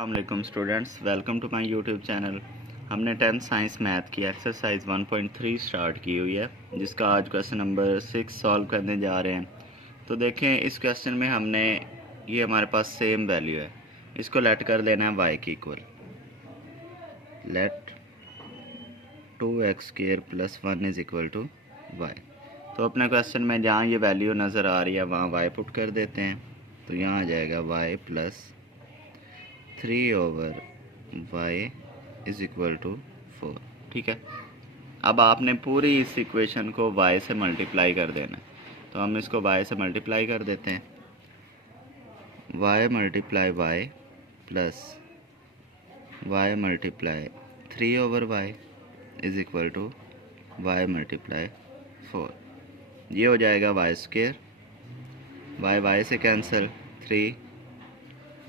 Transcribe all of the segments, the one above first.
अस्सलाम students, welcome to my YouTube channel. हमने 10th science math की एक्सरसाइज 1.3 स्टार्ट की हुई है, जिसका आज क्वेश्चन नंबर 6 सॉल्व करने जा रहे हैं। तो देखें, इस क्वेश्चन में हमने ये हमारे पास सेम वैल्यू है, इसको लेट कर लेना है y की equal. Let 2x² + 1 is equal to y। तो अपने क्वेश्चन में जहाँ ये वैल्यू नज़र आ रही है वहाँ y पुट कर देते हैं। तो यहाँ आ जाएगा y + 3/y is equal to 4। ठीक है, अब आपने पूरी इस इक्वेशन को y से मल्टीप्लाई कर देना है। तो हम इसको y से मल्टीप्लाई कर देते हैं। y multiply y plus y multiply 3/y is equal to y multiply 4। ये हो जाएगा y², y से कैंसिल 3,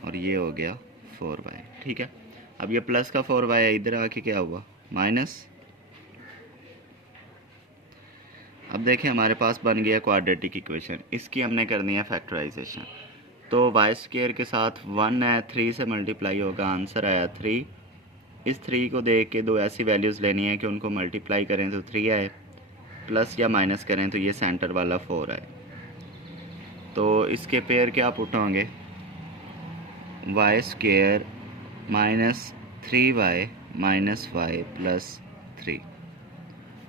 और ये हो गया 4y। ठीक है, अब ये प्लस का 4y है, इधर आके क्या हुआ माइनस। अब देखिए हमारे पास बन गया क्वाड्रेटिक इक्वेशन, इसकी हमने करनी है फैक्टराइजेशन। तो y² के साथ 1 है, 3 से मल्टीप्लाई होगा, आंसर आया 3। इस 3 को देख के दो ऐसी वैल्यूज़ लेनी है कि उनको मल्टीप्लाई करें तो 3 आए, प्लस या माइनस करें तो ये सेंटर वाला 4 आए। तो इसके पेयर क्या पुट होंगे, y² - 3y - y + 3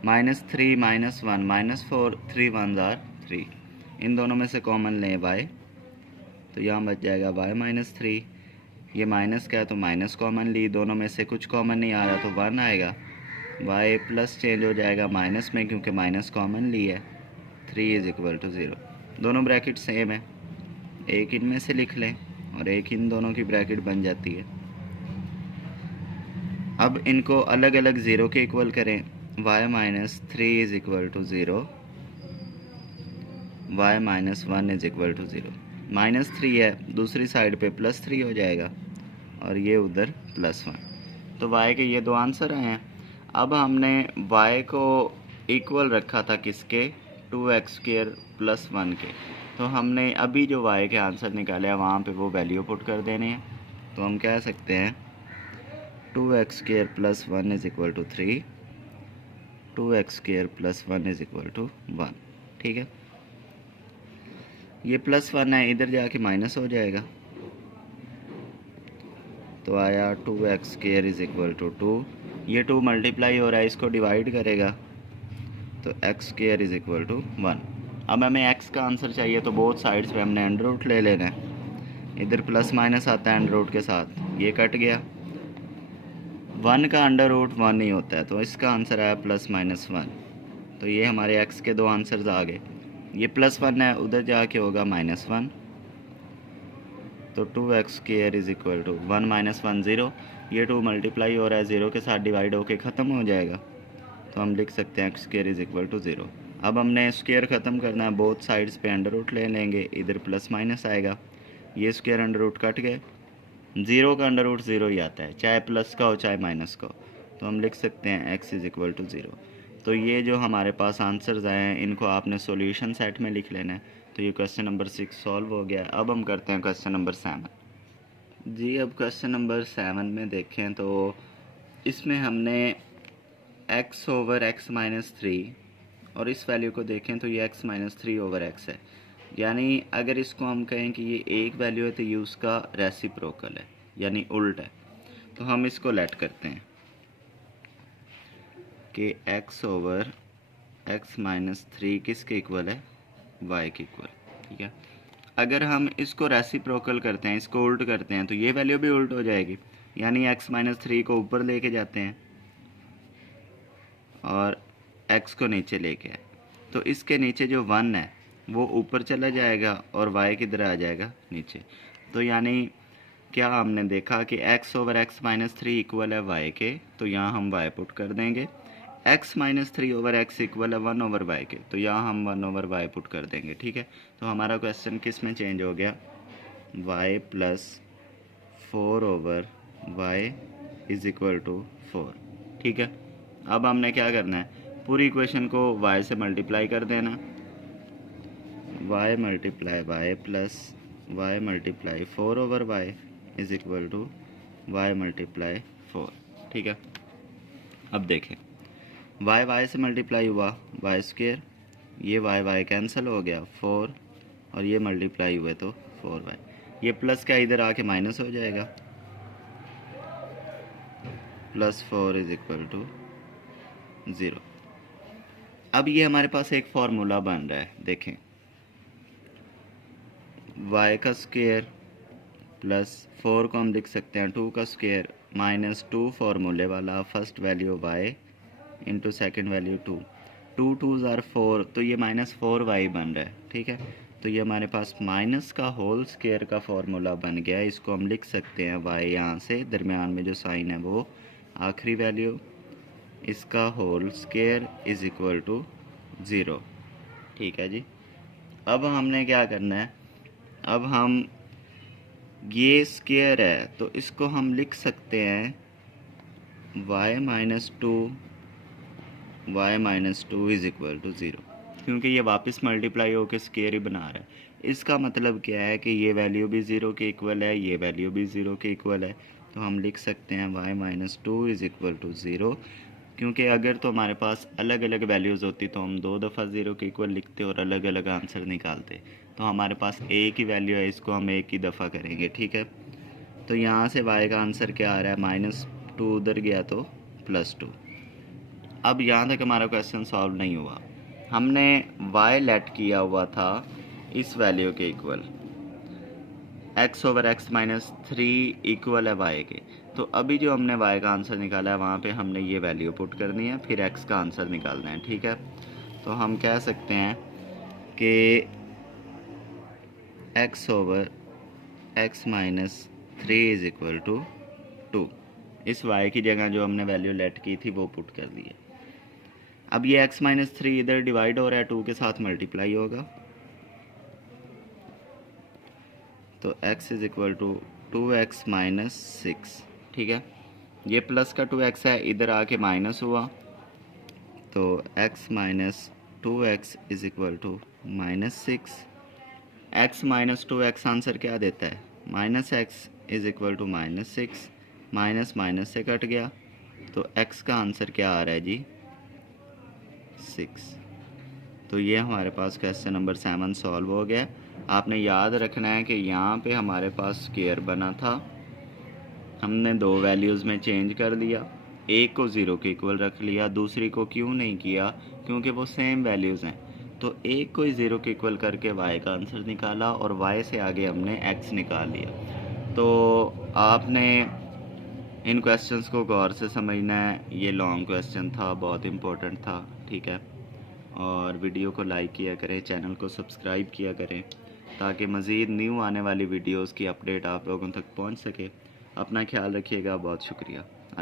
-3 -1 -4 3 1s are 3। इन दोनों में से कॉमन लें y, तो यहाँ बच जाएगा y - 3। ये माइनस का है तो माइनस कॉमन ली, दोनों में से कुछ कॉमन नहीं आ रहा तो 1 आएगा। y प्लस चेंज हो जाएगा माइनस में क्योंकि माइनस कॉमन ली है। 3 इज़ इक्वल टू 0। दोनों ब्रैकेट सेम है, एक इनमें से लिख लें और एक इन दोनों की ब्रैकेट बन जाती है। अब इनको अलग अलग ज़ीरो के इक्वल करें। y - 3 is equal to 0, y - 1 is equal to 0। -3 है, दूसरी साइड पे +3 हो जाएगा और ये उधर +1। तो y के ये दो आंसर आए हैं। अब हमने y को इक्वल रखा था किसके, 2x² + 1 के। तो हमने अभी जो y के आंसर निकाले हैं वहाँ पे वो वैल्यू पुट कर देने हैं। तो हम कह सकते हैं 2x² + 1 is equal to 3, 2x² + 1 is equal to 1। ठीक है, ये +1 है, इधर जाके माइनस हो जाएगा। तो आया 2x² इज़ इक्वल टू 2। ये 2 मल्टीप्लाई हो रहा है, इसको डिवाइड करेगा तो x² इज़ इक्वल टू 1। अब हमें x का आंसर चाहिए तो बोथ साइड्स पे हमने अंडर रूट ले लेना है। इधर प्लस माइनस आता है अंडर रूट के साथ, ये कट गया। 1 का अंडर रूट 1 ही होता है, तो इसका आंसर आया +-1। तो ये हमारे x के दो आंसर्स आ गए। ये +1 है, उधर जाके होगा -1। तो 2x² इज़ इक्वल टू 1 - 1 0। ये 2 मल्टीप्लाई हो रहा है, 0 के साथ डिवाइड होके ख़त्म हो जाएगा। तो हम लिख सकते हैं x² इज़ इक्वल टू 0। अब हमने स्क्वायर ख़त्म करना है, बोथ साइड्स पे अंडर रूट ले लेंगे, इधर प्लस माइनस आएगा, ये स्क्वायर अंडर रूट कट गए। 0 का अंडर रूट 0 ही आता है, चाहे प्लस का हो चाहे माइनस का हो। तो हम लिख सकते हैं x इज़ इक्वल टू 0। तो ये जो हमारे पास आंसर्स आए हैं इनको आपने सॉल्यूशन सेट में लिख लेना है। तो ये क्वेश्चन नंबर 6 सॉल्व हो गया। अब हम करते हैं क्वेश्चन नंबर 7। जी, अब क्वेश्चन नंबर 7 में देखें तो इसमें हमने x/(x-3) और इस वैल्यू को देखें तो ये x-3/x है। यानी अगर इसको हम कहें कि ये एक वैल्यू है तो ये उसका रेसिप्रोकल है, यानी उल्ट है। तो हम इसको लेट करते हैं कि x/(x-3) किसके इक्वल है, y के इक्वल। ठीक है, अगर हम इसको रेसिप्रोकल करते हैं, इसको उल्ट करते हैं तो ये वैल्यू भी उल्ट हो जाएगी। यानी x-3 को ऊपर लेके जाते हैं और x को नीचे लेके आए तो इसके नीचे जो 1 है वो ऊपर चला जाएगा और y किधर आ जाएगा, नीचे। तो यानी क्या हमने देखा कि x/(x-3) इक्वल है y के, तो यहाँ हम y पुट कर देंगे। x-3/x इक्वल है 1/y के, तो यहाँ हम 1/y पुट कर देंगे। ठीक है, तो हमारा क्वेश्चन किस में चेंज हो गया, y + 4/y is equal to 4। ठीक है, अब हमने क्या करना है, पूरी इक्वेशन को y से मल्टीप्लाई कर देना। y × y + y × 4/y is equal to y multiply 4, ठीक है। अब देखें y से मल्टीप्लाई हुआ वाई स्क्वेयर, ये y कैंसिल हो गया 4, और ये मल्टीप्लाई हुए तो 4y, ये प्लस का इधर आके माइनस हो जाएगा, +4 इज इक्वल टू 0। अब ये हमारे पास एक फार्मूला बन रहा है, देखें y का स्क्वायर +4 को हम लिख सकते हैं 2 का स्क्वायर -2 फार्मूले वाला, first value y into second value 2, 2 2s are 4, तो ये -4y बन रहा है, ठीक है। तो ये हमारे पास माइनस का होल स्क्वायर का फार्मूला बन गया, इसको हम लिख सकते हैं y यहाँ से दरमियान में जो साइन है वो आखिरी वैल्यू, इसका whole square is equal to 0, ठीक है जी। अब हमने क्या करना है, अब हम ये स्क्वायर है तो इसको हम लिख सकते हैं y minus two is equal to 0, क्योंकि ये वापस मल्टीप्लाई होकर स्क्वायर ही बना रहा है। इसका मतलब क्या है कि ये वैल्यू भी 0 के इक्वल है, ये वैल्यू भी 0 के इक्वल है, तो हम लिख सकते हैं y minus two is equal to 0, क्योंकि अगर तो हमारे पास अलग अलग वैल्यूज़ होती तो हम 2 दफ़ा 0 के इक्वल लिखते और अलग अलग आंसर निकालते, तो हमारे पास एक ही वैल्यू है, इसको हम एक ही दफ़ा करेंगे, ठीक है। तो यहाँ से y का आंसर क्या आ रहा है, -2 उधर गया तो +2। अब यहाँ तक हमारा क्वेश्चन सॉल्व नहीं हुआ, हमने y लेट किया हुआ था इस वैल्यू के इक्वल, x/x-3 इक्वल है y के, तो अभी जो हमने y का आंसर निकाला है वहाँ पे हमने ये वैल्यू पुट करनी है, फिर x का आंसर निकालना है, ठीक है। तो हम कह सकते हैं कि x/x-3 इज इक्वल टू 2, इस y की जगह जो हमने वैल्यू लेट की थी वो पुट कर दी है। अब ये x-3 इधर डिवाइड हो रहा है, 2 के साथ मल्टीप्लाई होगा, तो x is equal to 2x minus 6, ठीक है। ये प्लस का 2x है, इधर आके माइनस हुआ, तो x minus 2x is equal to -6, x minus 2x answer क्या देता है, -x is equal to -6, minus minus से कट गया, तो x का आंसर क्या आ रहा है जी, 6। तो ये हमारे पास क्वेश्चन नंबर 7 सॉल्व हो गया। आपने याद रखना है कि यहाँ पे हमारे पास स्क्वायर बना था, हमने 2 वैल्यूज़ में चेंज कर दिया, एक को 0 के इक्वल रख लिया, दूसरी को क्यों नहीं किया, क्योंकि वो सेम वैल्यूज़ हैं, तो एक को ही 0 के इक्वल करके y का आंसर निकाला और y से आगे हमने x निकाल लिया। तो आपने इन क्वेश्चंस को गौर से समझना है, ये लॉन्ग क्वेश्चन था, बहुत इम्पोर्टेंट था, ठीक है। और वीडियो को लाइक किया करें, चैनल को सब्सक्राइब किया करें, ताकि मज़ीद न्यू आने वाली वीडियोस की अपडेट आप लोगों तक पहुंच सके। अपना ख्याल रखिएगा, बहुत शुक्रिया।